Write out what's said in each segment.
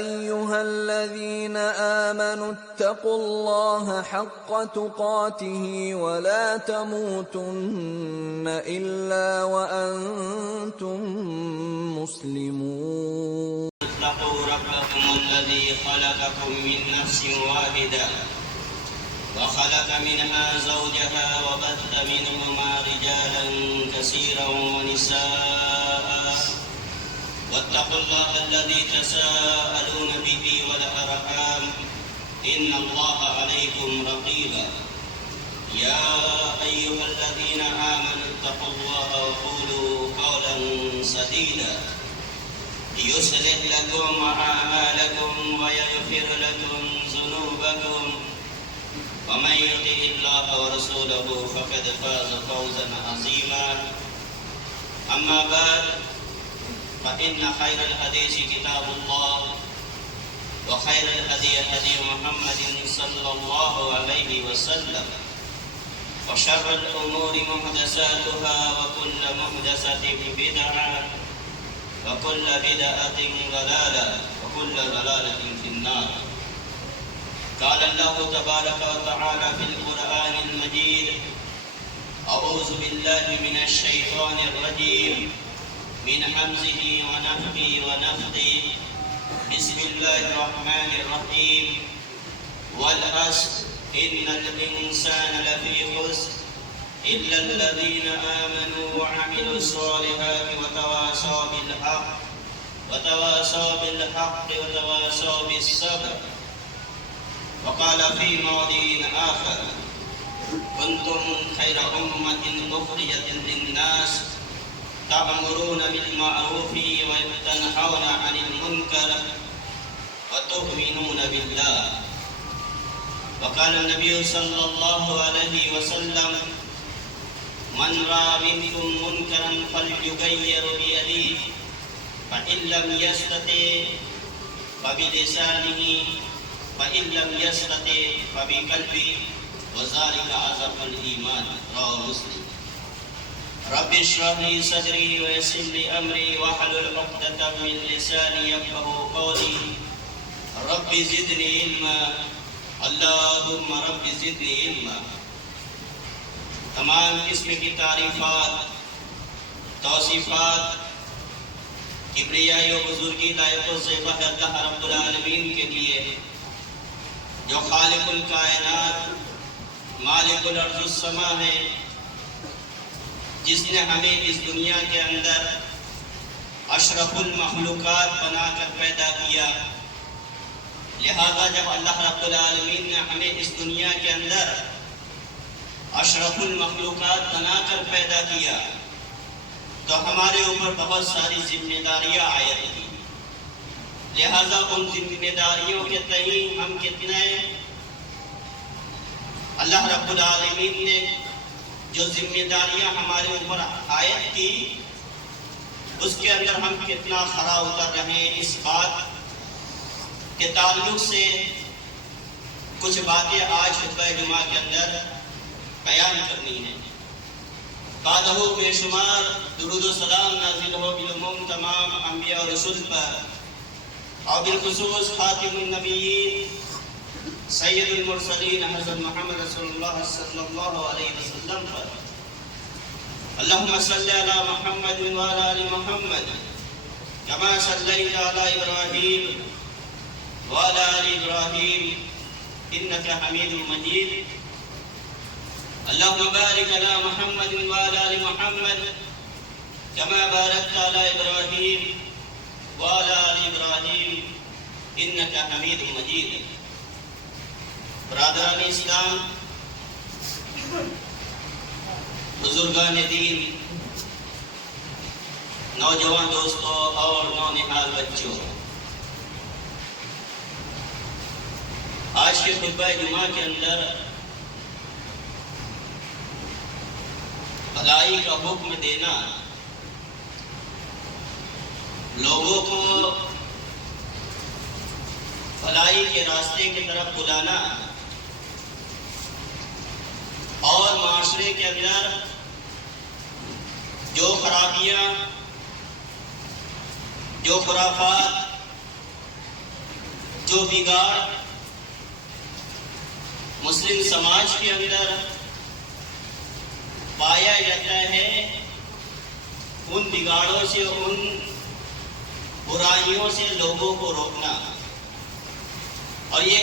أيها الذين آمنوا اتقوا الله حق تقاته ولا تموتن إلا وأنتم مسلمون. اتقوا ربكم الذي خلقكم من نفس واحدة وخلق منها زوجها وبث منهما رجالا كثيرا ونساء واتقوا الله الذي تساءلون به والأرحام إن الله عليكم رقيبا. يا أيها الذين آمنوا اتقوا الله وقولوا قولا سديدا يصلح لكم أعمالكم ويغفر لكم ذنوبكم ومن يطع الله ورسوله فقد فاز فوزا عظيما. أما بعد فإن خير الحديث كتاب الله وخير الهدي هدي محمد صلى الله عليه وسلم وشر الأمور محدثاتها وكل محدثة بدعة وكل بدعة ضلالة وكل ضلالة في النار. قال الله تبارك وتعالى في القرآن المجيد: أعوذ بالله من الشيطان الرجيم من همزه ونفخه ونفثه. بسم الله الرحمن الرحيم. والعصر إن الإنسان لفي خسر إلا الذين آمنوا وعملوا الصالحات وتواصوا بالحق وتواصوا بالصبر. وقال في موضع آخر: كنتم خير أمة أخرجت للناس تأمرون بالمعروف وتنهون عن المنكر وتؤمنون بالله. وقال النبي صلى الله عليه وسلم: من رأى منكم منكرا فليغير بيده فإن لم يستطع فبلسانه فإن لم يستطع فبقلبه وذلك أضعف الإيمان. رواه مسلم. رب اشرح لي صدري ويسر لي أمري واحلل عقدة من لساني يفقهوا قولي. رب زدني علما اللهم رب زدنی علما. تمام قسم کی تعریفات، توصیفات، کبریائی و بزرگی لائق و صفت اللہ رب العالمین کے لیے، جو خالق الکائنات مالک الارض السما ہے، جس نے ہمیں اس دنیا کے اندر اشرف المخلوقات بنا کر پیدا کیا. لہذا جب اللہ رب العالمین نے ہمیں اس دنیا کے اندر اشرف المخلوقات بنا کر پیدا کیا تو ہمارے اوپر بہت ساری ذمہ داریاں عائد کی. لہذا ان ذمہ داریوں کے تئیں ہم کتنے اللہ رب العالمین نے جو ذمہ داریاں ہمارے اوپر عائد کی اس کے اندر ہم کتنا کھرا اتر رہے ہیں، اس بات کے تعلق سے کچھ باتیں آج خطبہ جمعہ کے اندر بیان کرنی ہیں. بعدہ بے شمار درود و سلام نازل ہو بالعموم تمام انبیاء و رسول پر اور بالخصوص خاتم النبیین سید المرسلین حضرت محمد رسول اللہ صلی اللہ علیہ وسلم پر. اللہم صلی علی محمد وعلی آل محمد کما صلیت علی ابراہیم وعلی آل ابراہیم انک حمید مجید. اللہم بارک علی محمد وعلی آل محمد کما بارکت علی ابراہیم وعلی آل ابراہیم انک حمید مجید. برادران اسلام، بزرگان دین، نوجوان دوستوں اور نونہال بچوں، آج کے خطبہ جمعہ کے اندر بھلائی کا حکم دینا، لوگوں کو بھلائی کے راستے کی طرف بلانا اور معاشرے کے اندر جو خرابیاں جو خرافات، جو بگاڑ مسلم سماج کے اندر پایا جاتا ہے، ان بگاڑوں سے، ان برائیوں سے لوگوں کو روکنا. اور یہ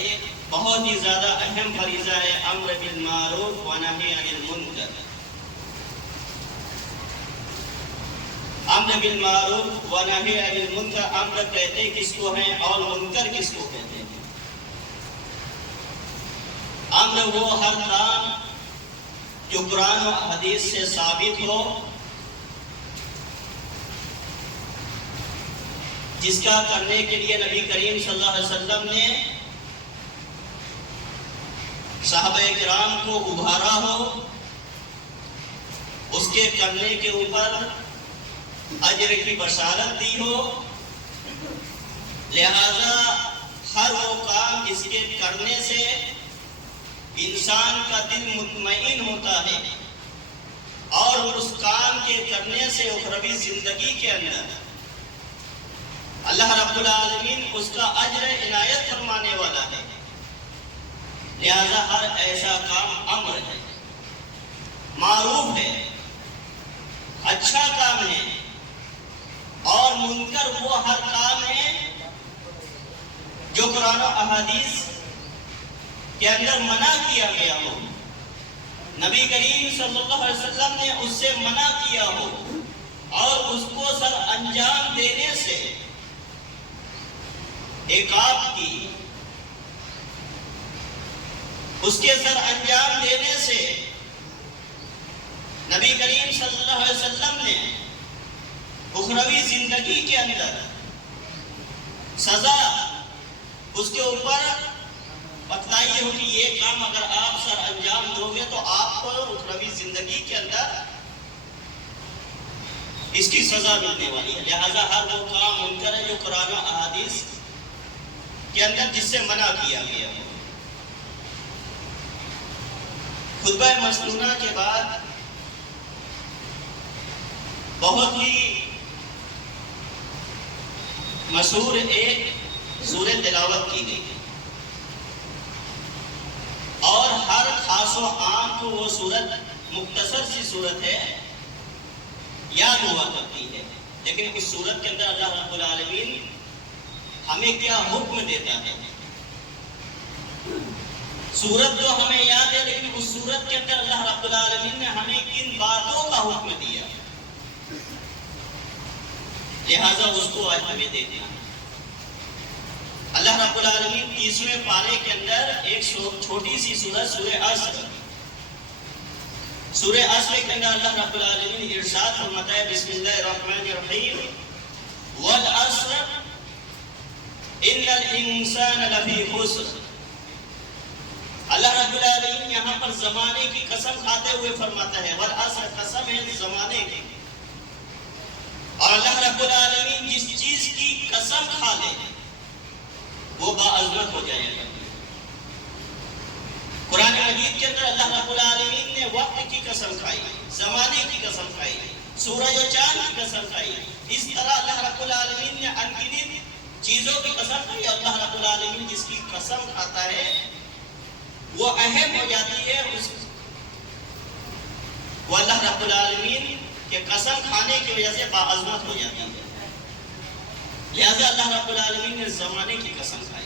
بہت ہی زیادہ اہم فریضہ ہے، امر بالمعروف و نہی عن المنکر. امر بالمعروف و نہی عن المنکر، امر کہتے کس کو ہیں اور منکر کس کو کہتے ہیں؟ امر وہ ہر کام جو قرآن و حدیث سے ثابت ہو، جس کا کرنے کے لیے نبی کریم صلی اللہ علیہ وسلم نے صحابہ کرام کو ابھارا ہو، اس کے کرنے کے اوپر اجر کی بشارت دی ہو. لہذا ہر وہ کام جس کے کرنے سے انسان کا دل مطمئن ہوتا ہے اور اس کام کے کرنے سے اخروی زندگی کے اندر اللہ رب العالمین اس کا اجر عنایت فرمانے والا ہے. لہذا ہر ایسا کام امر ہے، معروف ہے، اچھا کام ہے. اور منکر وہ ہر کام ہے جو قرآن و احادیث کے اندر منع کیا گیا ہو، نبی کریم صلی اللہ علیہ وسلم نے اس سے منع کیا ہو اور اس کو سر انجام دینے سے عقاب کی، اس کے سر انجام دینے سے نبی کریم صلی اللہ علیہ وسلم نے اخروی زندگی کے اندر سزا اس کے اوپر بتلائی ہو کہ یہ کام اگر آپ سر انجام دو گے تو آپ کو اخروی زندگی کے اندر اس کی سزا ملنے والی ہے. لہذا ہر وہ کام منکر ہے جو قرآن و احادیث کے اندر جس سے منع کیا گیا ہے. خطبہ مسنونہ کے بعد بہت ہی مشہور ایک سورہ تلاوت کی گئی اور ہر خاص و عام کو وہ سورت مختصر سی سورت ہے، یاد ہوا کرتی ہے. لیکن اس سورت کے اندر اللہ رب العالمین ہمیں کیا حکم دیتا ہے؟ سورت تو ہمیں یاد ہے، لیکن اس سورت کے اندر اللہ رب العالمین نے ہمیں کن باتوں کا حکم دیا، لہذا اس کو آج ہمیں دیکھنا ہے. اللہ رب العالمین 30ویں پارے کے اندر ایک چھوٹی سی سورت سورہ عصر، سورہ عصر کے اندر اللہ رب العالمین ارشاد فرماتا ہے بسم اللہ الرحمن الرحیم والعصر ان الانسان لفی خسر. اللہ رب العالمین یہاں پر زمانے کی قسم کھاتے ہوئے فرماتا ہے والعصر، قسم ہے زمانے کی. اور اللہ رب العالمین جس چیز کی قسم کھا لے وہ باعزمت ہو جائے گا. قرآن مجید کے اندر اللہ رب العالمین نے وقت کی قسم کھائی، زمانے کی قسم کھائی، سورج و چاند کی قسم کھائی. اس طرح اللہ رب العالمین نے انگنت چیزوں کی قسم کھائی. اللہ رب العالمین جس کی قسم کھاتا ہے وہ اہم ہو جاتی ہے، وہ اللہ رب العالمین کے قسم کھانے کی وجہ سے باعزمت ہو جاتی ہے. لہذا اللہ رب العالمین نے زمانے کی قسم کھائی.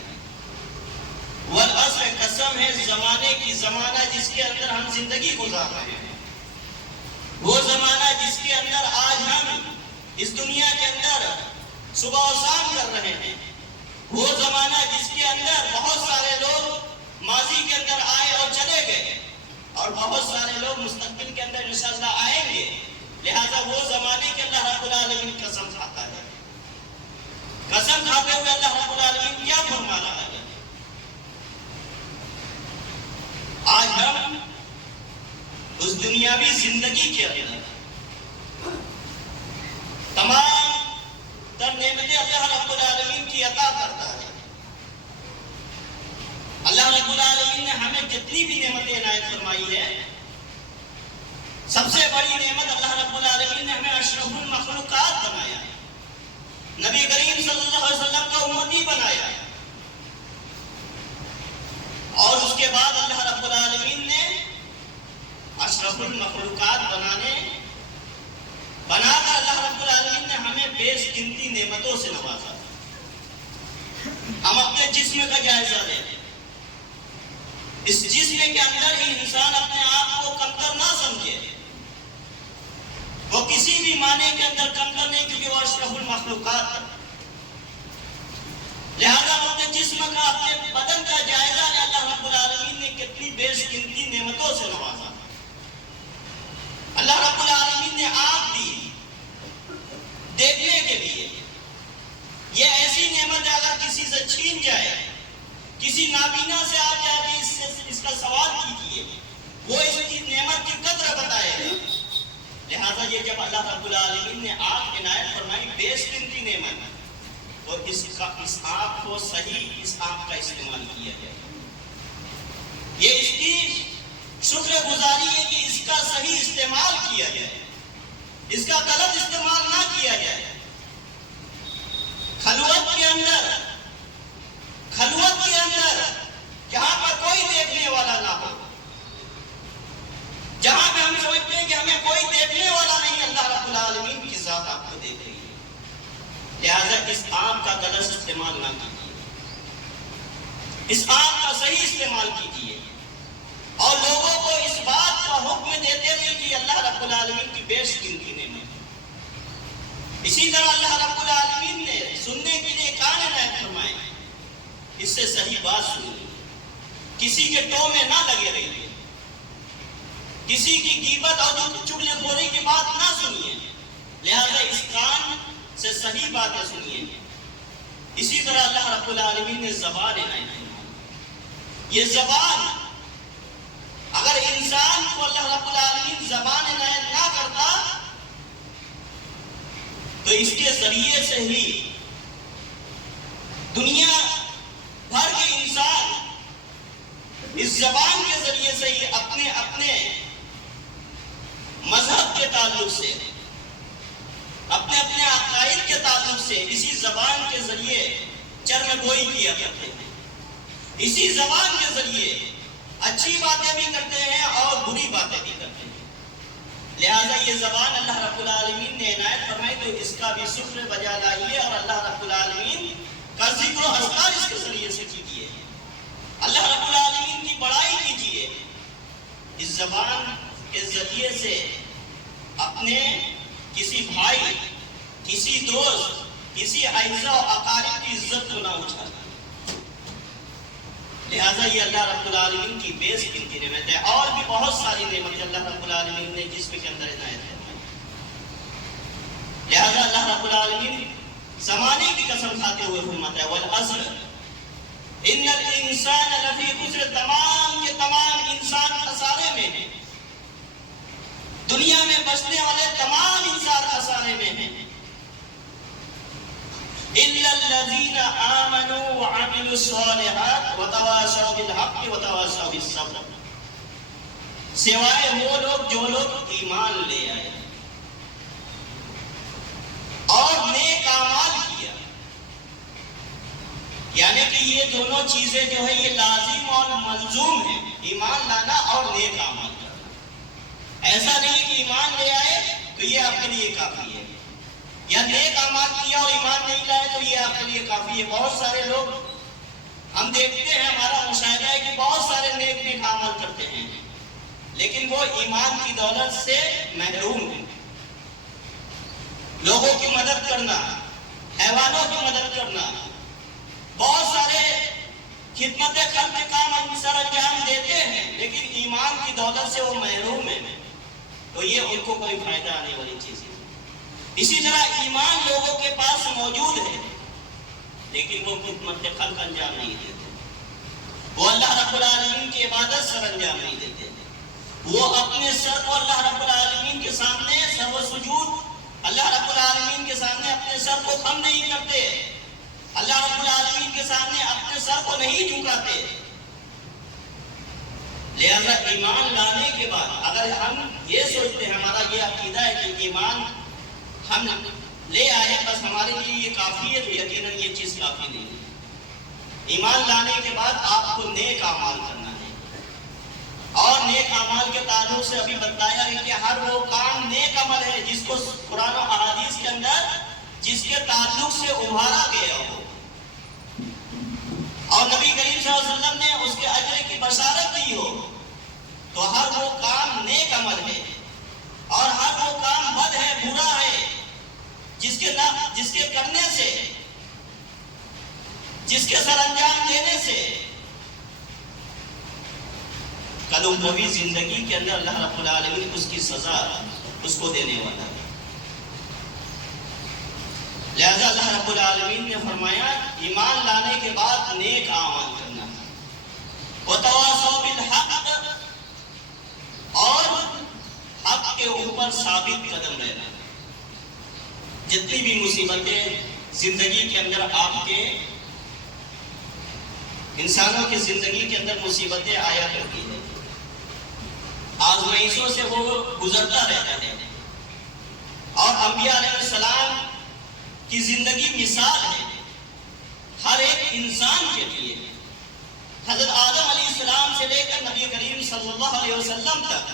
والعصر، قسم ہے زمانے کی، زمانہ جس کے اندر ہم زندگی گزار رہے ہیں، وہ زمانہ جس کے اندر آج ہم اس دنیا کے اندر صبح و شام کر رہے ہیں، وہ زمانہ جس کے اندر بہت سارے لوگ ماضی کے اندر آئے اور چلے گئے اور بہت سارے لوگ مستقبل کے اندر انشاءاللہ آئیں گے. لہذا وہ زمانے کے اللہ رب العالمین قسم کھاتا ہے. قسم کھاتے ہوئے اللہ رب العالمین کیا فرما رہا ہے؟ آج ہم اس دنیاوی زندگی کے اندر تمام تر نعمتیں اللہ رب العالمین کی عطا کرتا ہے. اللہ رب العالمین نے ہمیں جتنی بھی نعمتیں عنایت فرمائی ہے، سب سے بڑی نعمت اللہ رب العالمین نے ہمیں اشرف المخلوقات بنایا ہے. نبی کریم صلی اللہ علیہ وسلم کا امتی بنایا، اور اس کے بعد اللہ رب العالمین نے اشرف المخلوقات بنا کر اللہ رب العالمین نے ہمیں بیش قیمتی نعمتوں سے نوازا۔ ہم اپنے جسم کا جائزہ لیں، اس جسم کے اندر ہی انسان اپنے آپ کو کمتر نہ سمجھے، وہ کسی بھی معنی کے اندر کمتر نہیں، کیونکہ وہ اشرف المخلوقات ہے۔ لہذا اپنے جسم کا، اپنے بدن کا جائزہ لیں، اللہ رب العالمین نے کتنی بیش قیمتی نعمتوں سے نوازا۔ اللہ رب العالمین نے آنکھ دی دیکھنے کے لیے، یہ ایسی نعمت ہے اگر کسی سے چھین جائے، کسی نابینا سے آپ جا کے اس کا سوال کیجیے، وہ اس کی نعمت کی قدر بتائے گا۔ لہذا یہ جب اللہ رب العالمین نے آنکھ عنایت فرمائی، بیش قیمتی نعمت، تو اس آنکھ کو صحیح، اس آنکھ کا استعمال کیا جائے۔ یہ اس کی شکر گزاری ہے کہ اس کا صحیح استعمال کیا جائے، اس کا غلط استعمال نہ کیا جائے۔ خلوت کے اندر جہاں پر کوئی دیکھنے والا نہ ہو، جہاں پہ ہم سمجھتے ہیں کہ ہمیں کوئی دیکھنے والا نہیں، اللہ رب العالمین کی ذات آپ کو دیکھ رہی ہے۔ لہذا اس آنکھ کا غلط استعمال نہ کیجیے، اس آنکھ کا صحیح استعمال کیجیے، اور لوگوں کو اس بات کا حکم دیتے رہیے کہ اللہ رب العالمین کی بیش قیمتی نعمت۔ اسی طرح اللہ رب العالمین نے سننے کے لیے کان عنایت فرمائے، اس سے صحیح بات سنیے، کسی کے ٹو میں نہ لگے رہیے، کسی کی غیبت اور چغلی خوری کی بات نہ سنیے۔ لہذا اس کان سے صحیح باتیں سنیے۔ اسی طرح اللہ رب العالمین نے زبان عنایت فرمائی، یہ زبان اگر انسان کو اللہ رب العالمین زبان عنایت نہ کرتا تو اس کے ذریعے سے ہی دنیا بھر کے انسان اس زبان کے ذریعے سے ہی اپنے مذہب کے تعلق سے، اپنے عقائد کے تعلق سے اسی زبان کے ذریعے چرم گوئی کیا کرتے ہیں، اسی زبان کے ذریعے اچھی باتیں بھی کرتے ہیں اور بری باتیں بھی کرتے ہیں۔ لہذا یہ زبان اللہ رب العالمین نے عنایت فرمائی، تو اس کا بھی شکر بجا لائیے اور اللہ رب العالمین کا ذکر و اذکار اس کے ذریعے سے کیجیے، اللہ رب العالمین کی بڑائی کیجیے۔ اس زبان کے ذریعے سے اپنے کسی بھائی، کسی دوست، کسی اعزا و اقارب کی عزت کو نہ اچھالیں۔ لہذا یہ اللہ رب العالمین کی بیش قیمتی نعمت ہے، اور بھی بہت ساری نعمتیں اللہ رب العالمین نے جسم کے اندر عنایت فرمائی۔ لہذا اللہ رب العالمین زمانے کی قسم کھاتے ہوئے فرماتا ہے، والعصر ان الانسان لفی خسر، تمام کے تمام انسان خسارے میں ہیں، دنیا میں بچنے والے تمام انسان خسارے میں ہیں، الا الذین آمنوا وعملوا الصالحات وتواصوا بالحق وتواصوا بالصبر، سوائے وہ لوگ جو لوگ ایمان لے آئے اور نیک اعمال کیا۔ یعنی کہ یہ دونوں چیزیں جو ہے یہ لازم اور ملزوم ہیں، ایمان لانا اور نیک اعمال کرنا۔ ایسا نہیں کہ ایمان لے آئے تو یہ آپ کے لیے کافی ہے، یا نیک اعمال کیا اور ایمان نہیں لائے تو یہ آپ کے لیے کافی ہے۔ بہت سارے لوگ ہم دیکھتے ہیں، ہمارا مشاہدہ ہے کہ بہت سارے نیک عمل کرتے ہیں، لیکن وہ ایمان کی دولت سے محروم ہیں۔ لوگوں کی مدد کرنا، حیوانوں کی مدد کرنا، بہت سارے خدمت خلق کام سر انجام دیتے ہیں، لیکن ایمان کی دولت سے وہ محروم ہیں، تو یہ ان کو کوئی فائدہ آنے والی چیز ہے۔ اسی طرح ایمان لوگوں کے پاس موجود ہے، لیکن وہ خدمت خلق انجام نہیں دیتے، وہ اللہ رب العالمین کی عبادت سر انجام نہیں دیتے، وہ اپنے سر کو اللہ رب العالمین کے سامنے سر و سجود، اللہ رب العالمین کے سامنے اپنے سر کو خم نہیں کرتے، اللہ رب العالمین کے سامنے اپنے سر کو نہیں جھکاتے۔ لہذا ایمان لانے کے بعد اگر ہم یہ سوچتے ہیں، ہمارا یہ عقیدہ ہے کہ ایمان ہم لے آئے بس ہمارے لیے یہ کافی ہے، تو یقیناً یہ چیز کافی نہیں ہے۔ ایمان لانے کے بعد آپ کو نیک اعمال کرنا ہے، اور نیک اعمال کے تعلق سے ابھی بتایا ہے کہ ہر وہ کام نیک عمل ہے جس کو قرآن و احادیث کے اندر جس کے تعلق سے ابھارا گیا ہو، اور نبی کریم صلی اللہ علیہ وسلم نے اس کے اجر کی بشارت دی ہو، تو ہر وہ کام نیک عمل ہے، اور ہر وہ کام بد ہے، برا ہے، جس کے کرنے سے، جس کے سر انجام دینے سے کل اخروی زندگی کے اندر اللہ رب العالمین اس کی سزا اس کو دینے والا ہے۔ لہذا اللہ رب العالمین نے فرمایا ایمان لانے کے بعد نیک اعمال کرنا، وتواصوا بالحق، اور حق کے اوپر ثابت قدم رہنا۔ جتنی بھی مصیبتیں زندگی کے اندر آپ کے انسانوں کی زندگی کے اندر مصیبتیں آیا کرتی ہیں، آزمائشوں سے وہ گزرتا رہتا ہے، اور انبیاء علیہ السلام کی زندگی مثال ہے ہر ایک انسان کے لیے۔ حضرت آدم علیہ السلام سے لے کر نبی کریم صلی اللہ علیہ وسلم تک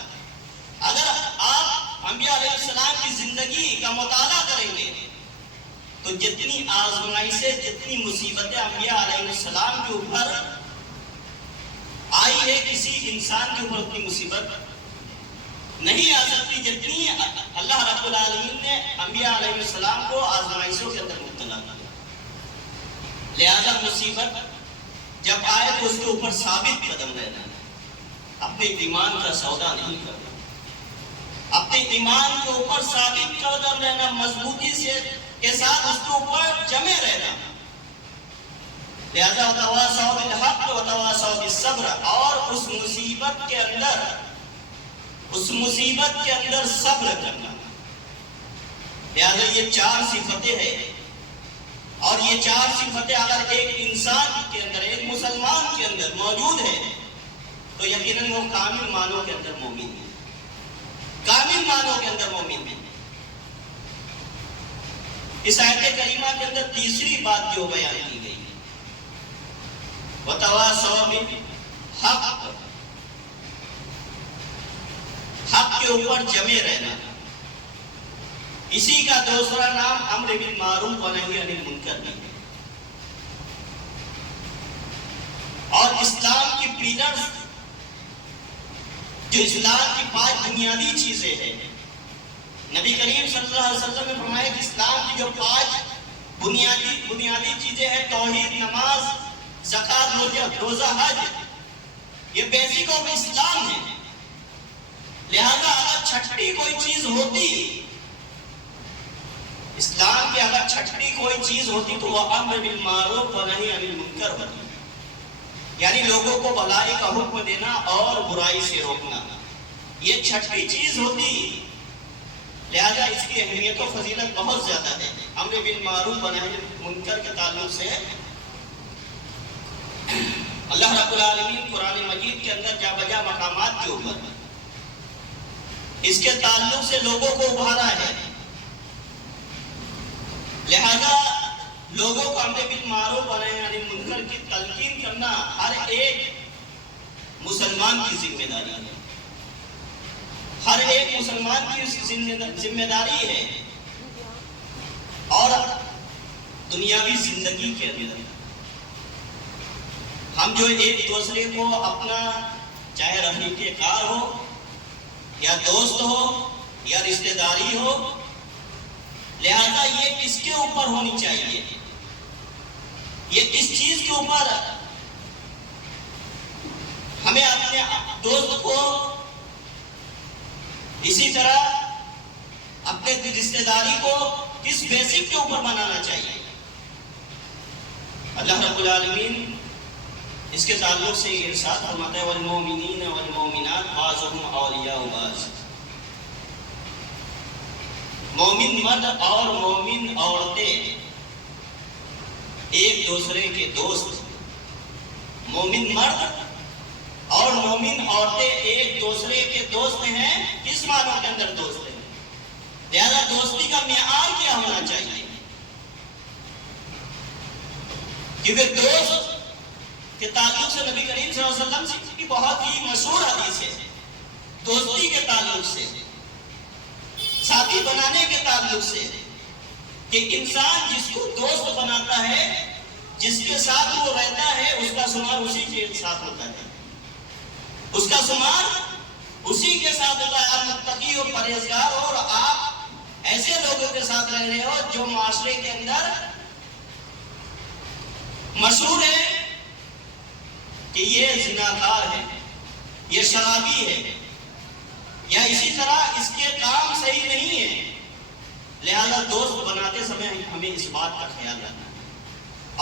اگر آپ انبیاء علیہ السلام کی زندگی کا مطالعہ کریں گے تو جتنی آزمائشیں، جتنی مصیبتیں انبیاء علیہ السلام کے اوپر آئی ہے، کسی انسان کے اوپر اتنی مصیبت نہیں آ سکتی جتنی اللہ رب العالمین نے انبیاء علیہ السلام کو آزمائشوں کے اندر مبتلا کیا۔ لہذا مصیبت جب آئے تو اس کے اوپر ثابت قدم رہنا، اپنے ایمان کا سودا نہیں کرنا، اپنے ایمان کے اوپر ثابت قدم رہنا، مضبوطی سے کے ساتھ اس کے اوپر جمے رہنا۔ لہذا وتواصوا بالحق وتواصوا بالصبر، اور اس مصیبت کے اندر صبر کرنا۔ لہذا یہ چار صفتیں ہیں، اور یہ چار صفتیں اگر ایک انسان کے اندر، ایک مسلمان کے اندر موجود ہے تو یقیناً وہ کامل معنوں کے اندر مومن ہے، کامل معنوں کے اندر مومن ہے۔ اس آیت کریمہ کے اندر تیسری بات جو بیان کی گئی ہے، وتواصوا بالحق، حق کے اوپر جمے رہنا۔ اسی کا دوسرا نام امر بالمعروف و نہی عن المنکر بھی ہے۔ اور اسلام کی پیلرز، جو اسلام کی 5 بنیادی چیزیں ہیں، نبی کریم صلی اللہ علیہ وسلم نے فرمایا کہ اسلام کی جو 5 بنیادی چیزیں ہیں، توحید، نماز، زکوٰۃ، روزہ، حج، یہ بیسک آف اسلام ہے۔ لہذا اگر چھٹی کوئی چیز ہوتی، اسلام کی اگر چھٹی کوئی چیز ہوتی تو وہ امر بالمعروف و نہی عن المنکر ہوتی، یعنی لوگوں کو بھلائی کا حکم دینا اور برائی سے روکنا، یہ چھٹی چیز ہوتی۔ لہذا اس کی اہمیت و فضیلت بہت زیادہ ہے۔ امر بالمعروف و نہی عن المنکر کے تعلق سے اللہ رب العالمین قرآن مجید کے اندر جا بجا مقامات کے اوپر اس کے تعلق سے لوگوں کو ابھارا ہے۔ لہذا لوگوں کو امر بالمعروف و نہی عن المنکر کی تلقین کرنا ہر ایک مسلمان کی ذمہ داری ہے، ہر ایک مسلمان کی ذمہ داری ہے۔ اور دنیاوی زندگی کے اندر ہم جو ایک دوسرے کو اپنا، چاہے رفیق کار ہو یا دوست ہو یا رشتہ داری ہو، لہذا یہ کس کے اوپر ہونی چاہیے، یہ کس چیز کے اوپر ہمیں اپنے دوست کو اسی طرح اپنے رشتہ داری کو کس بیسک کے اوپر بنانا چاہیے۔ اللہ رب العالمین اس کے تعلق سے ارشاد فرماتا ہے والمؤمنین والمؤمنات بعضهم اولیاء بعض، مومن مرد اور مومن عورتیں ایک دوسرے کے دوست، مومن مرد اور مومن عورتیں ایک دوسرے کے دوست ہیں۔ کس معنوں کے اندر دوست ہیں؟ لہذا دوستی کا معیار کیا کیا ہونا چاہیے، کیونکہ دوست کے تعلق سے نبی کریم صلی اللہ علیہ وسلم کی بہت ہی مشہور حدیث ہے، دوستی کے تعلق سے، ساتھی بنانے کے تعلق سے، کہ انسان جس کو دوست بناتا ہے، جس کے ساتھ وہ رہتا ہے، اس کا شمار اسی کے ساتھ ہوتا ہے، اس کا شمار اسی کے ساتھ ہوتا ہے۔ آپ متقی اور پرہیزگار ہو اور آپ ایسے لوگوں کے ساتھ رہ رہے ہو جو معاشرے کے اندر مشہور ہے کہ یہ زناکار ہے، یہ شرابی ہے، یا اسی طرح اس کے کام صحیح نہیں ہے، لہذا دوست بناتے سمے ہمیں اس بات کا خیال رکھنا ہے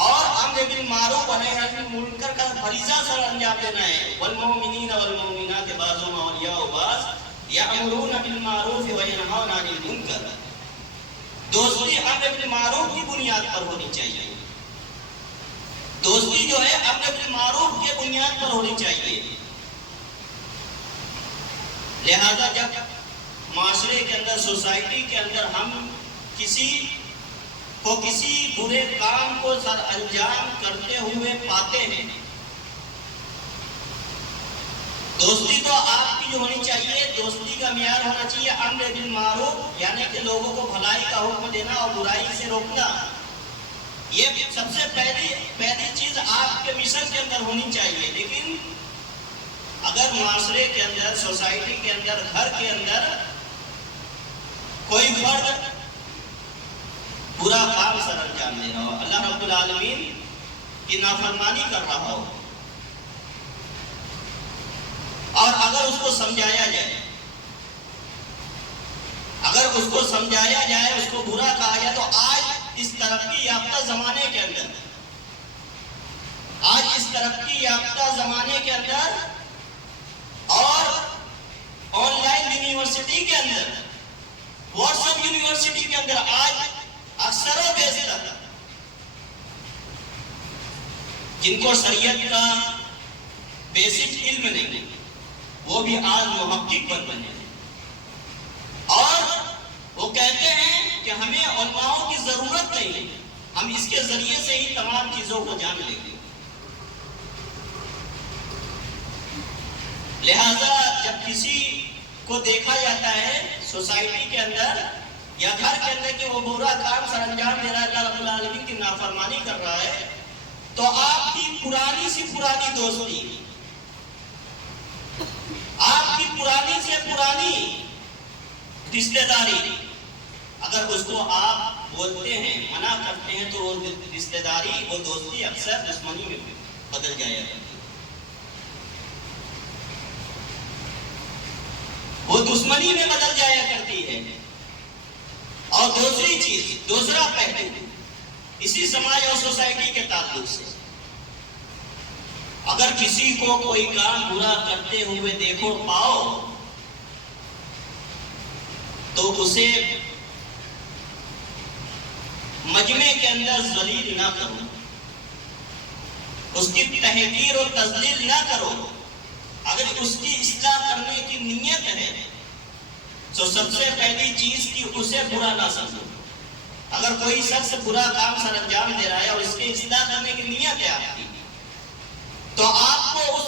اور امر بالمعروف و نہی عن المنکر کا فریضہ سر انجام دینا ہے۔ والمؤمنین والمؤمنات بعضهم اولیاء بعض یأمرون بالمعروف و ینہون عن المنکر، دوستی امر بالمعروف کی بنیاد پر ہونی چاہیے، دوستی جو ہے امر بالمعروف کی بنیاد پر ہونی چاہیے۔ لہذا جب معاشرے کے اندر، سوسائٹی کے اندر ہم کسی کو کسی برے کام کو سر انجام کرتے ہوئے پاتے ہیں، دوستی تو آپ کی جو ہونی چاہیے، دوستی کا معیار ہونا چاہیے امر بالمعروف، یعنی کہ لوگوں کو بھلائی کا حکم دینا اور برائی سے روکنا، یہ سب سے پہلی چیز آپ کے مشن کے اندر ہونی چاہیے۔ لیکن اگر معاشرے کے اندر، سوسائٹی کے اندر، گھر کے اندر کوئی فرد برا کام سر انجام دے رہا ہو، اللہ رب العالمین کی نافرمانی کر رہا ہو، اور اگر اس کو سمجھایا جائے، اگر اس کو سمجھایا جائے، اس کو برا کہا جائے، تو آج اس ترقی یافتہ زمانے کے اندر، آج اس ترقی یافتہ زمانے کے اندر اور آن لائن یونیورسٹی کے اندر، واٹس ایپ یونیورسٹی کے اندر، آج اکثر و بیشتر جن کو شریعت کا بیسک علم نہیں، وہ بھی آج محقق بن بنے اور وہ کہتے ہیں کہ ہمیں علماؤں کی ضرورت نہیں، ہم اس کے ذریعے سے ہی تمام چیزوں کو جان لیں گے۔ لہذا جب کسی کو دیکھا جاتا ہے سوسائٹی کے اندر یا گھر کے اندر کہ وہ برا کام سر انجام دے رہا ہے، اللہ رب العالمین کی نافرمانی کر رہا ہے، تو آپ کی پرانی سی پرانی دوستی، آپ کی پرانی سے پرانی رشتہ داری، اگر اس کو آپ بولتے ہیں، منع کرتے ہیں، تو وہ رشتہ داری، وہ دوستی اکثر دشمنی میں بدل جایا کرتی ہے، وہ دشمنی میں بدل جایا کرتی ہے۔ اور دوسری چیز، دوسرا پہلو اسی سماج اور سوسائٹی کے تعلق سے، اگر کسی کو کوئی کام برا کرتے ہوئے دیکھو پاؤ تو اسے مجمع کے اندر ذلیل نہ کرو، اس کی تحقیر اور تذلیل نہ کرو، اگر اس کی اصلاح کرنے کی نیت ہے تو سب سے پہلی چیز کی اسے برا نہ سمجھو۔ اگر کوئی شخص برا کام سر انجام دے رہا ہے اور اس کی اصلاح کرنے کی نیت ہے آپ کی، تو آپ کو اس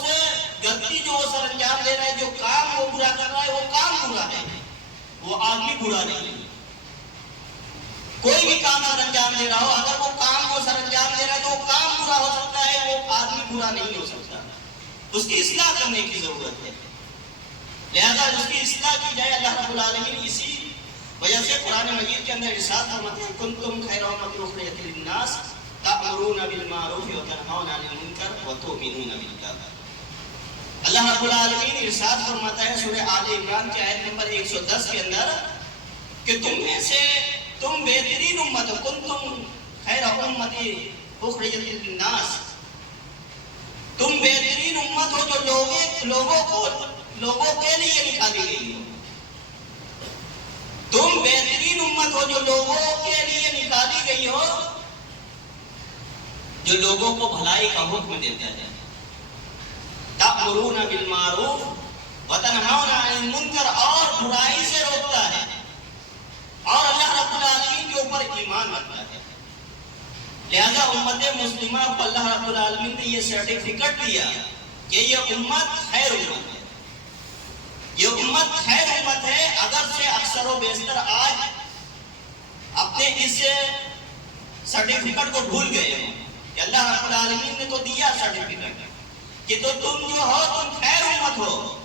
غلطی جو وہ سر انجام دے رہا ہے، جو کام وہ برا کر رہا ہے، وہ کام برا ہے، وہ آدمی برا نہیں ہے۔ کوئی بھی کام سر انجام دے رہا ہو، اگر وہ کام وہ سر انجام دے رہا ہے تو وہ کام برا ہو سکتا ہے، وہ آدمی برا نہیں ہو سکتا، اس کی اصلاح کرنے کی ضرورت ہے۔ لہذا اس کی اصلاح کی جائے۔ اللہ رب العالمین اسی وجہ سے قرآن مجید کے اندر ارشاد فرماتے ہیں کنتم خیر امۃ اخرجت للناس تأمرون بالمعروف وتنہون عن المنکر وتؤمنون باللہ۔ اللہ رب العالمین ارشاد فرماتا ہے سورہ آل عمران کی آیت نمبر 110 کے اندر کہ تم میں سے تم بہترین امت ہو، کنتم خیر امۃ اخرجت للناس، تم بہترین امت ہو جو لوگوں کے لیے نکالی گئی ہو، تم بہترین امت ہو جو لوگوں کے لیے نکالی گئی ہو، جو لوگوں کو بھلائی کا حکم دیتا ہے، تأمرون بالمعروف وتنہون عن المنکر، اور برائی سے روکتا ہے۔ اور اللہ رب العالمین کے اوپر ایمان رکھتا ہے. لہذا امت مسلمہ کو اللہ رب العالمین نے یہ سرٹیفکیٹ دیا کہ یہ امت خیر امت ہے. یہ امت خیر امت ہے. اگر سے اکثر و بیشتر آج اپنے اس سرٹیفکیٹ کو بھول گئے ہیں کہ اللہ رب العالمین نے تو دیا سرٹیفکیٹ کہ تو تم جو ہو تم خیر امت ہو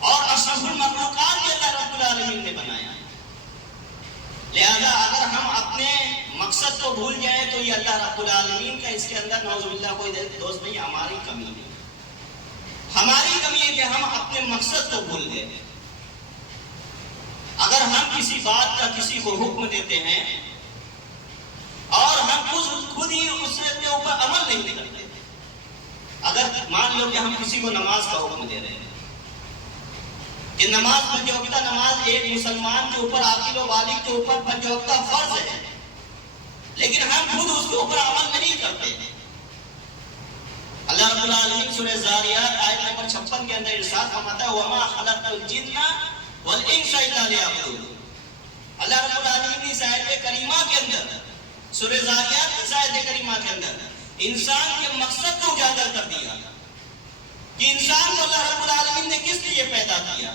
اور اشرف المخلوقات بھی اللہ رب العالمین نے بنایا. لہذا اگر ہم اپنے مقصد کو بھول جائیں تو یہ اللہ رب العالمین کا اس کے اندر نعوذ باللہ کوئی دوست نہیں، ہماری کمی ہے. ہماری کمی ہے کہ ہم اپنے مقصد کو بھول گئے. اگر ہم کسی بات کا کسی کو حکم دیتے ہیں اور ہم خود ہی اس کے اوپر عمل نہیں کرتے. اگر مان لو کہ ہم کسی کو نماز کا حکم دے رہے ہیں کہ نماز پنج وقتہ نماز ایک مسلمان کے اوپر عاقل و بالغ کے اوپر پنج وقتہ فرض ہے، لیکن ہم خود اس کے اوپر عمل نہیں کرتے. اللہ رب العالمین سورہ زاریات آیت نمبر 56 کے اندر ارشاد فرماتا ہے وَمَا خَلَقْتُ الْجِنَّ وَالْإِنسَ إِلَّا لِيَعْبُدُونِ. اللہ رب العالمین نے اس آیت کریمہ کے اندر سورہ زاریات کی آیت کریمہ کے اندر انسان کے مقصد کو اجاگر کر دیا کہ انسان کو اللہ رب العالمین نے کس لیے پیدا کیا،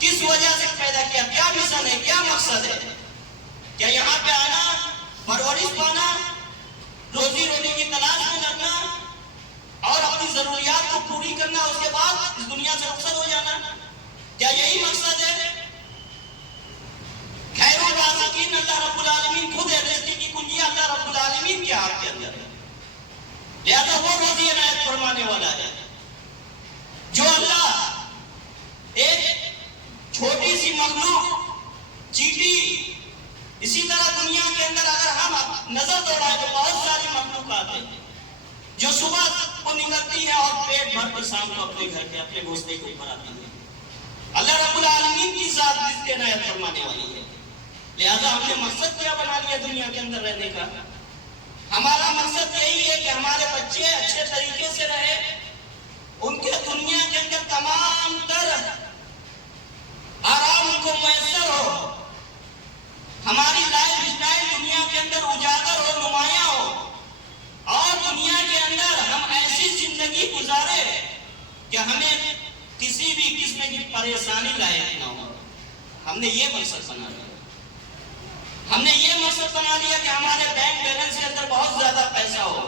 کس وجہ سے پیدا کیا، کیا مشن ہے، کیا مقصد ہے. کیا یہاں پہ آنا، پرورش پانا، روزی روٹی کی تلاش میں لگنا اور اپنی ضروریات کو پوری کرنا، اس کے بعد اس دنیا سے رخصت ہو جانا، کیا یہی مقصد ہے؟ خیر الرازقین اللہ رب العالمین خود ہے. رزق کی کنجی اللہ رب العالمین کے ہاتھ کے اندر ہے. لہذا وہ روزی عنایت فرمانے والا ہے. جو اللہ ایک چھوٹی سی مخلوق چیٹی، اسی طرح دنیا کے اندر اگر ہم نظر دوڑائیں تو بہت ساری مخلوقات ہیں جو صبح کو نکلتی ہیں اور پیٹ بھر کر شام کو اپنے گھر کے اپنے گھونسلے کے اوپر آتی ہیں. اللہ رب العالمین کی ذات رزق عنایت فرمانے والی ہے. لہذا ہم نے مقصد کیا بنا لیا دنیا کے اندر رہنے کا؟ ہمارا مقصد یہی ہے کہ ہمارے بچے اچھے طریقے سے رہے، ان کے دنیا کے اندر تمام تر آرام ان کو میسر ہو، ہماری لائف اسٹائل دنیا کے اندر اجاگر ہو، نمایاں ہو، اور دنیا کے اندر ہم ایسی زندگی گزارے کہ ہمیں کسی بھی قسم کی پریشانی لاحق نہ ہو. ہم نے یہ مقصد بنا لیا. ہم نے یہ مقصد بنا لیا کہ ہمارے بینک بیلنس کے اندر بہت زیادہ پیسہ ہو،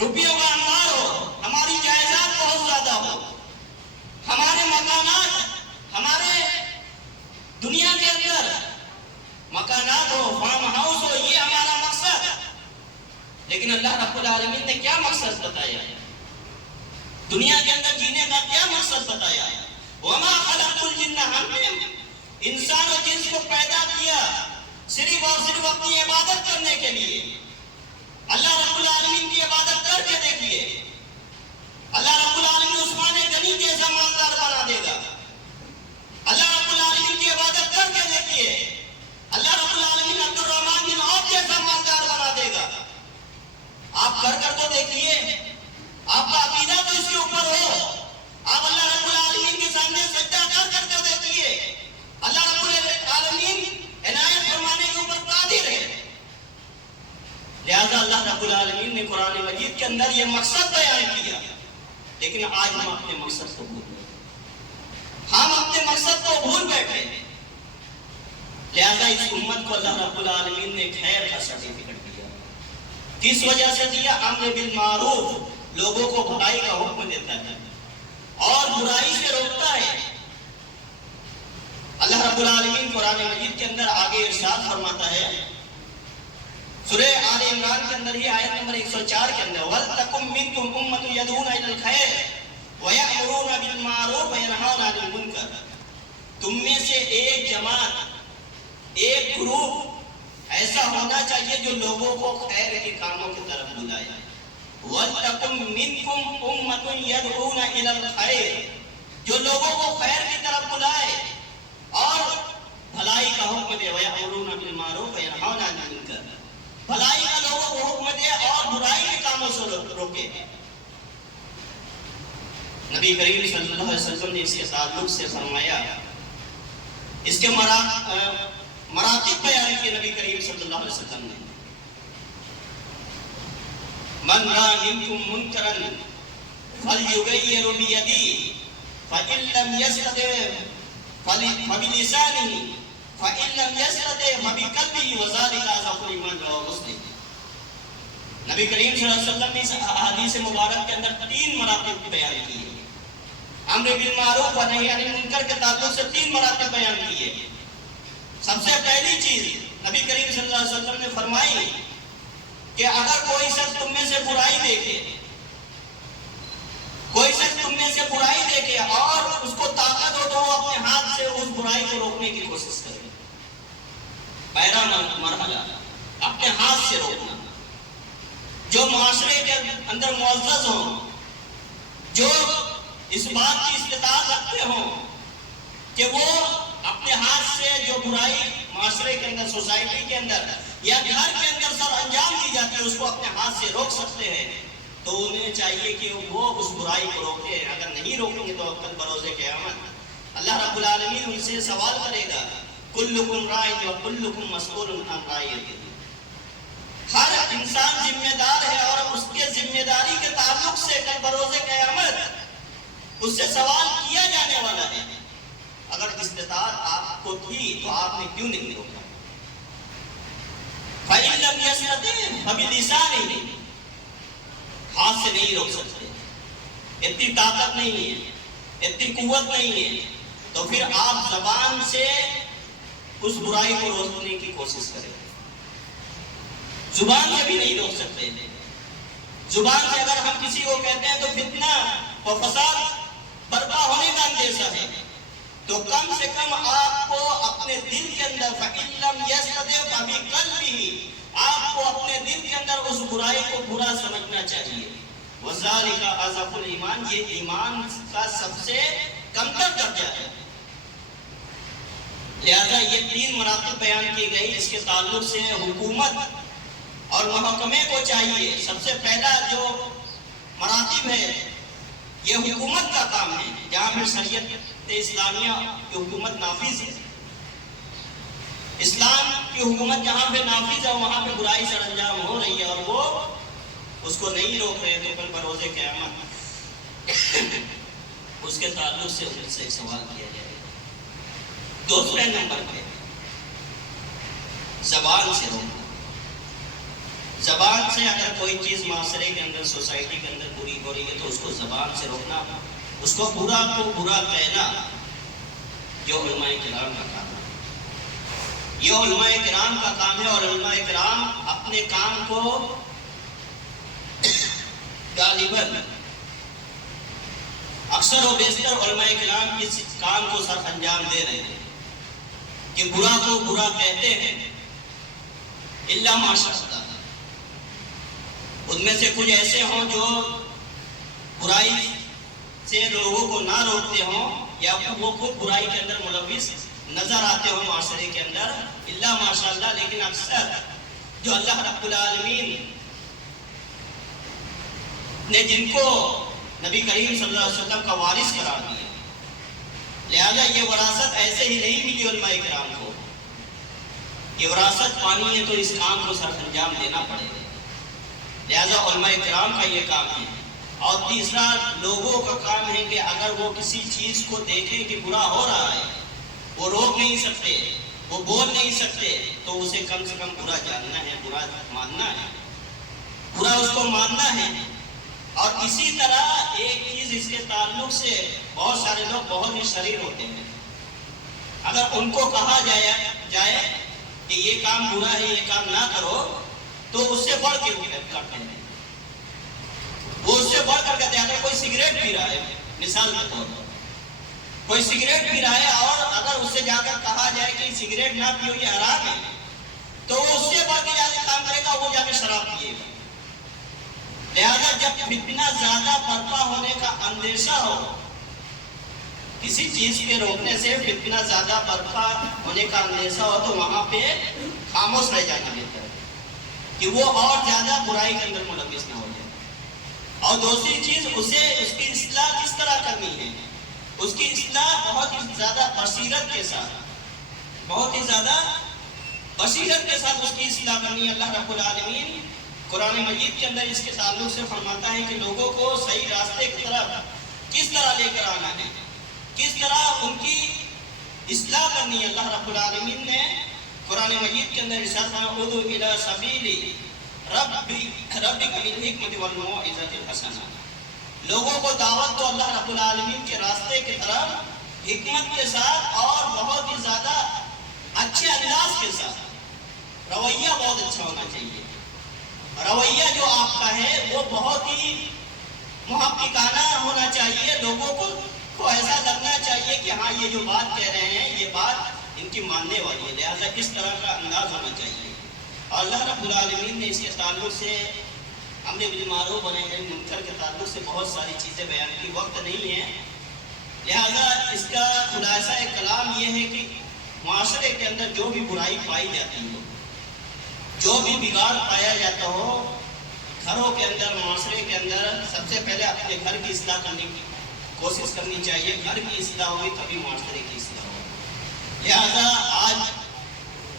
روپیوں کا انبار ہو، ہماری جائیداد بہت زیادہ ہو، ہمارے مکانات، ہمارے دنیا کے اندر مکانات ہو، فارم ہاؤس ہو، یہ ہمارا مقصد. لیکن اللہ رب العالمین نے کیا مقصد بتایا ہے؟ دنیا کے اندر جینے کا کیا مقصد بتایا ہے؟ وَمَا خَلَقْتُ الْجِنَّ، ہم نے انسان اور جنس کو پیدا کیا صرف اور صرف اپنی عبادت کرنے کے لیے. اللہ رب العالمین کی عبادت کر کے دیکھیے، اللہ رب العالمین عثمان غنی جیسا مالدار بنا دے گا. اللہ رب العالمین کی عبادت کر کے دیکھیے، اللہ رب العالمین عبد الرحمن بن عوف جیسا مالدار بنا دے گا. آپ کر تو دیکھیے، آپ کا عقیدہ تو اس کے اوپر ہو. آپ اللہ رب العالمین کے سامنے سجدہ کر تو دیکھیے، اللہ رب العالمین عنایت فرمانے کے اوپر قادر ہے. لہذا اللہ رب العالمین نے قرآن مجید کے اندر یہ مقصد بیان کیا. لیکن آج ہم اپنے مقصد کو بھول گئے، ہم اپنے مقصد کو بھول بیٹھے. لہذا اس امت کو اللہ رب العالمین نے خیر کا سرٹیفکیٹ دیا. کس وجہ سے دیا؟ امر بالمعروف، لوگوں کو بھلائی کا حکم دیتا ہے اور برائی سے روکتا ہے. اللہ رب العالمین قرآن مجید کے اندر آگے ارشاد فرماتا ہے سورہ آل عمران کے اندر ہی آیت نمبر 104 کے اندر وَلْتَكُمْ مِنْكُمْ أُمَّةٌ يَدْعُونَ إِلَى الْخَيْرِ وَيَأْمُرُونَ بِالْمَعْرُوفِ وَيَنْهَوْنَ عَنِ الْمُنكَرِ. تم میں سے ایک جماعت، ایک گروپ ایسا ہونا چاہیے جو لوگوں کو خیر کے کاموں کی طرف بلائے. وَلْتَكُمْ مِنْكُمْ أُمَّةٌ يَدْعُونَ إِلَى الْخَيْرِ، جو لوگوں کو خیر کی طرف بلائے اور بھلائی کا حکم دے. وَيَأْمُرُونَ بِالْمَعْرُوفِ وَيَنْهَوْنَ عَنِ الْمُنكَرِ، بھلائی کا لوگوں کو حکم دے اور برائی کے کاموں سے روکے. نبی کریم صلی اللہ علیہ وسلم نے اس کے تعلق سے فرمایا اس کے مراتب بیان کیے نبی کریم صلی اللہ علیہ وسلم نے. من رأى منكم منكرا فليغيره بيده فإن لم يستطع فبلسانه فإن لم يستطع فبقلبه وذلك أضعف الإيمان. رواه مسلم. نبی کریم صلی اللہ علیہ وسلم نے اس حدیث مبارک کے اندر 3 مراتب بیان کیے. امر بالمعروف و نہی عن المنکر کے تعلق سے 3 مراتب بیان کیے. سب سے پہلی چیز نبی کریم صلی اللہ علیہ وسلم نے فرمائی کہ اگر کوئی شخص تم میں سے برائی دیکھے، کوئی شخص تم میں سے برائی دیکھے اور اس کو طاقت ہو تو وہ اپنے ہاتھ سے اس برائی کو روکنے کی کوشش کرے. پہلا مرحلہ اپنے ہاتھ سے روکنا. جو معاشرے کے اندر معزز ہوں، جو اس بات کی استطاعت رکھتے ہوں کہ وہ اپنے ہاتھ سے جو برائی معاشرے کے اندر، سوسائٹی کے اندر یا گھر کے اندر سر انجام دی جاتی ہے، اس کو اپنے ہاتھ سے روک سکتے ہیں، تو انہیں چاہیے کہ وہ اس برائی کو روکے. اگر نہیں روکیں گے تو کل بروز قیامت اللہ رب العالمین ان سے سوال کرے گا. کلکم راع و کلکم مسئول عن رعیتہ. ہر انسان ذمہ دار ہے اور اس کے ذمہ داری کے تعلق سے کل بروز قیامت اس سے سوال کیا جانے والا ہے. اگر استطاعت آپ کو تھی تو آپ نے کیوں نہیں روکا؟ فَإِن لَمْ يَسْتَطِعْ فَبِلِسَانِهِ. ہاتھ سے نہیں روک سکتے، اتنی طاقت نہیں ہے، اتنی قوت نہیں ہے، تو پھر آپ زبان سے اس برائی کو روکنے کی کوشش کریں. زبان سے بھی نہیں روک سکتے. زبان سے اگر ہم کسی کو کہتے ہیں تو فتنہ و فساد برپا ہونے کا اندیشہ ہے، تو کم سے کم آپ کو اپنے دل کے اندر فَإِن لَمْ يَسْتَطِعْ فَبِقَلْبِهِ، آپ کو اپنے دل کے اندر اس برائی کو برا سمجھنا چاہیے. وَذَلِكَ أَضْعَفُ الْإِيمَانِ. یہ ایمان کا سب سے کمتر درجہ ہے. لہذا یہ 3 مراتب بیان کی گئی. اس کے تعلق سے حکومت اور محکمے کو چاہیے، سب سے پہلا جو مراتب ہے یہ حکومت کا کام ہے. جہاں پہ شریعت اسلامیہ کی حکومت نافذ ہے، اسلام کی حکومت جہاں پہ نافذ ہے وہاں پہ برائی سر انجام ہو رہی ہے اور وہ اس کو نہیں روک رہے، تو کل بروز قیامت اس کے تعلق سے ان سے سوال کیا جائے. دوسرے نمبر پہ زبان سے روکنا. زبان سے اگر کوئی چیز معاشرے کے اندر، سوسائٹی کے اندر بری ہو رہی ہے تو اس کو زبان سے روکنا، اس کو برا کہنا، یہ علماء کرام کا کام ہے. یہ علماء کرام کا کام ہے. اور علماء کرام اپنے کام کو غالباً اکثر و بیشتر علماء کرام اس کام کو سر انجام دے رہے ہیں کہ برا کو برا کہتے ہیں. الا ماشاء اللہ، ان میں سے کچھ ایسے ہوں جو برائی سے لوگوں کو نہ روکتے ہوں یا وہ خود برائی کے اندر ملوث نظر آتے ہوں معاشرے کے اندر، الا ماشاءاللہ. لیکن اکثر جو اللہ رب العالمین نے جن کو نبی کریم صلی اللہ علیہ وسلم کا وارث قرار دیا، لہذا یہ وراثت ایسے ہی نہیں ملی علماء کرام کو. یہ وراثت پانی ہے تو اس کام کو سر انجام دینا پڑے گا. لہذا علماء کرام کا یہ کام ہے. اور تیسرا لوگوں کا کام ہے کہ اگر وہ کسی چیز کو دیکھیں کہ برا ہو رہا ہے، وہ روک نہیں سکتے، وہ بول نہیں سکتے، تو اسے کم سے کم برا جاننا ہے، برا ماننا ہے، برا اس کو ماننا ہے. اور اسی طرح ایک چیز اس کے تعلق سے بہت سارے لوگ بہت ہی شریر ہوتے ہیں. اگر ان کو کہا جائے کہ یہ کام برا ہے، یہ کام نہ کرو، تو اس سے بڑھ کے وہ کرتے ہیں. وہ اس سے بڑھ کر کہتے ہیں. اگر کوئی سگریٹ پی رہا ہے، مثال کے طور پر کوئی سگریٹ پی رہا ہے اور اگر اس سے جا کر کہا جائے کہ سگریٹ نہ پیو یہ حرام ہے، تو وہ اس سے بڑھ کے جا کے کام کرے گا، وہ جا کے شراب پیے گا. لہذا جب فتنہ زیادہ برپا ہونے کا اندیشہ ہو، کسی چیز کے روکنے سے فتنہ زیادہ برپا ہونے کا اندیشہ ہو، تو وہاں پہ خاموش رہ جانا بہتر ہے کہ وہ اور زیادہ برائی کے اندر ملوث نہ ہو جائے. اور دوسری چیز، اس کی اصلاح کس طرح کرنی ہے؟ اس کی اصلاح بہت ہی زیادہ بصیرت کے ساتھ، بہت ہی زیادہ بصیرت کے ساتھ اس کی اصلاح کرنی ہے۔ اللہ رب العالمین قرآن مجید کے اندر اس کے تعلق سے فرماتا ہے کہ لوگوں کو صحیح راستے کی طرف کس طرح لے کر آنا ہے، کس طرح ان کی اصلاح کرنی ہے۔ اللہ رب العالمین نے قرآن مجید کے اندر ارشاد فرمایا ادعو الی سبیل ربک بالحکمۃ والموعظۃ الحسنہ، لوگوں کو دعوت دو اللہ رب العالمین کے راستے کی طرف حکمت کے ساتھ اور بہت ہی زیادہ اچھے انداز کے ساتھ۔ رویہ بہت اچھا ہونا چاہیے، رویہ جو آپ کا ہے وہ بہت ہی محققانہ ہونا چاہیے، لوگوں کو ایسا لگنا چاہیے کہ ہاں یہ جو بات کہہ رہے ہیں یہ بات ان کی ماننے والی ہے، لہٰذا اس طرح کا انداز ہونا چاہیے۔ اور اللہ رب العالمین نے اس کے تعلق سے امر بالمعروف و نہی عن المنکر کے تعلق سے بہت ساری چیزیں بیان کی، وقت نہیں ہے، لہٰذا اس کا خلاصہ کلام یہ ہے کہ معاشرے کے اندر جو بھی برائی پائی جاتی ہو، جو بھی بگاڑ پایا جاتا ہو گھروں کے اندر، معاشرے کے اندر، سب سے پہلے اپنے گھر کی اصلاح کرنے کی کوشش کرنی چاہیے۔ گھر کی اصلاح ہوگی تبھی معاشرے کی اصلاح ہوگی۔ لہٰذا آج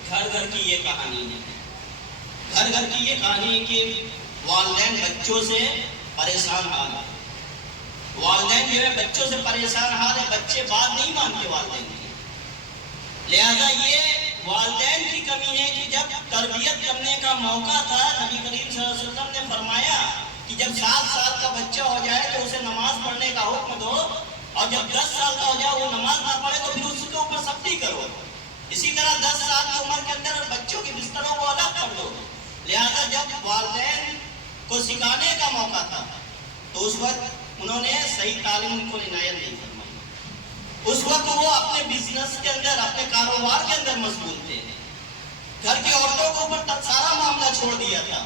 گھر گھر کی یہ کہانی ہے، گھر گھر کی یہ کہانی ہے کہ والدین بچوں سے پریشان حال ہے، والدین جو ہے بچوں سے پریشان حال ہے، بچے بات نہیں مانتے والدین کی۔ لہذا یہ والدین کی کمی ہے کہ جب تربیت کرنے کا موقع تھا، نبی کریم صلی اللہ علیہ وسلم نے فرمایا کہ جب 7 سال کا بچہ ہو جائے تو اسے نماز پڑھنے کا حکم دو، اور جب 10 سال کا ہو جائے وہ نماز نہ پڑھے تو پھر اس کے اوپر سختی کرو۔ اسی طرح 10 سال کی عمر کے اندر بچوں کے بستروں کو الگ کر دو۔ لہذا جب والدین کو سکھانے کا موقع تھا تو اس وقت انہوں نے صحیح تعلیم ان کو عنایت نہیں فرمائی، اس وقت وہ اپنے بزنس کے اندر، اپنے کاروبار کے اندر مشغول تھے، گھر کی عورتوں کو اوپر سارا معاملہ چھوڑ دیا تھا۔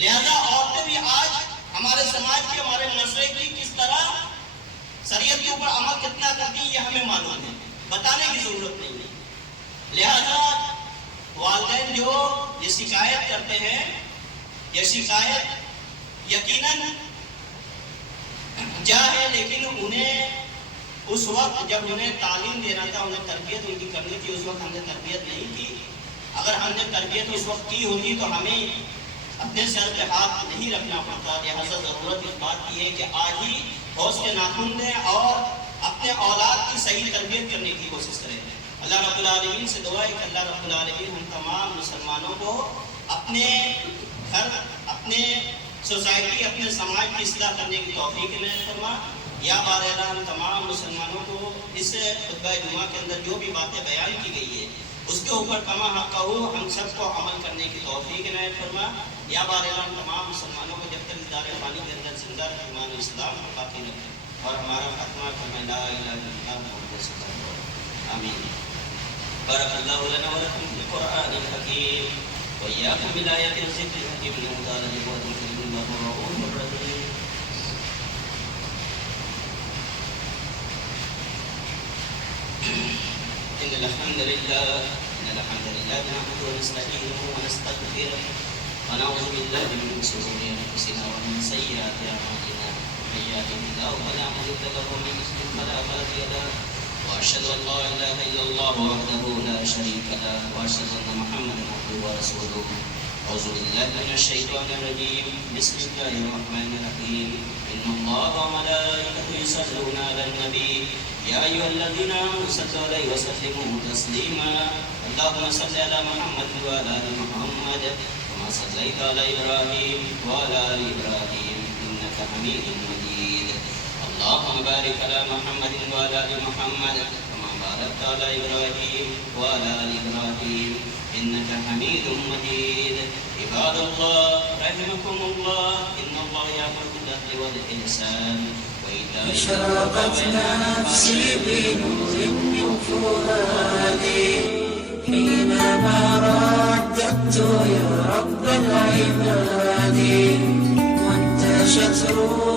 لہذا عورتیں بھی آج ہمارے سماج کی، ہمارے معاشرے کی کس طرح شریعت کے اوپر عمل کتنا کرتی ہیں یہ ہمیں معلوم ہے، بتانے کی ضرورت نہیں ہے۔ لہذا والدین جو یہ شکایت کرتے ہیں، یہ شکایت یقیناً جا ہے، لیکن انہیں اس وقت جب انہیں تعلیم دینا تھا، انہیں تربیت ان کی کرنی تھی، اس وقت ہم نے تربیت نہیں کی۔ اگر ہم نے تربیت اس وقت کی ہوتی تو ہمیں اپنے سر پہ ہاتھ نہیں رکھنا پڑتا۔ لہٰذا ضرورت اس بات کی ہے کہ آج ہی ہوش کے ناخن دیں اور اپنے اولاد کی صحیح تربیت کرنے کی کوشش کریں۔ اللہ رب العالمین سے دعا ہے کہ اللہ رب العالمین ہم تمام مسلمانوں کو اپنے گھر، اپنے سوسائٹی، اپنے سماج کی اصلاح کرنے کی توفیق عنایت فرما۔ یا بار ہم تمام مسلمانوں کو اس خطبہ جمعہ کے اندر جو بھی باتیں بیان کی گئی ہے اس کے اوپر کما حق ہو ہم سب کو عمل کرنے کی توفیق عنایت فرما۔ یا بار ہم تمام مسلمانوں کو جب تک ادارے پانی کے اندر زندہ ایمان و اسلام کو باقی رکھیں اور ہمارا خاتمہ فرمائے لا الہ الا اللہ محمد رسول اللہ، آمین۔ بارک اللہ لنا ولکم فی القرآن الحکیم وإياكم بالآيات والذكر الحكيم إنه تعالى جواد كريم الله رؤوف رحيم۔ إن الحمد لله نحمده ونستعينه ونستغفره ونعوذ بالله من شرور أنفسنا ومن سيئات أعمالنا، من يهده الله فلا مضل له ومن يضلل فلا هادي له، وأشهد أن لا إله إلا الله وحده لا شريك له، وأشهد أن محمدا عبده ورسوله۔ أعوذ بالله من الشيطان الرجيم، بسم الله الرحمن الرحيم، إن الله وملائكته يصلون على النبي يا أيها الذين آمنوا صلوا عليه وسلموا تسليما، اللهم صل على محمد وعلى آل محمد كما صليت على إبراهيم وعلى آل إبراهيم إنك حميد مجيد، اللهم بارك على محمد وعلى آل محمد كما باركت على إبراهيم وعلى آل إبراهيم إنك حميد مجيد۔ عباد الله رحمكم الله، إن الله يأمر بالعدل والإحسان وإيتاء ذي القربى أشرقت نفسي بنور من فؤادي حينما رددت يا رب العباد، وانتشت روحي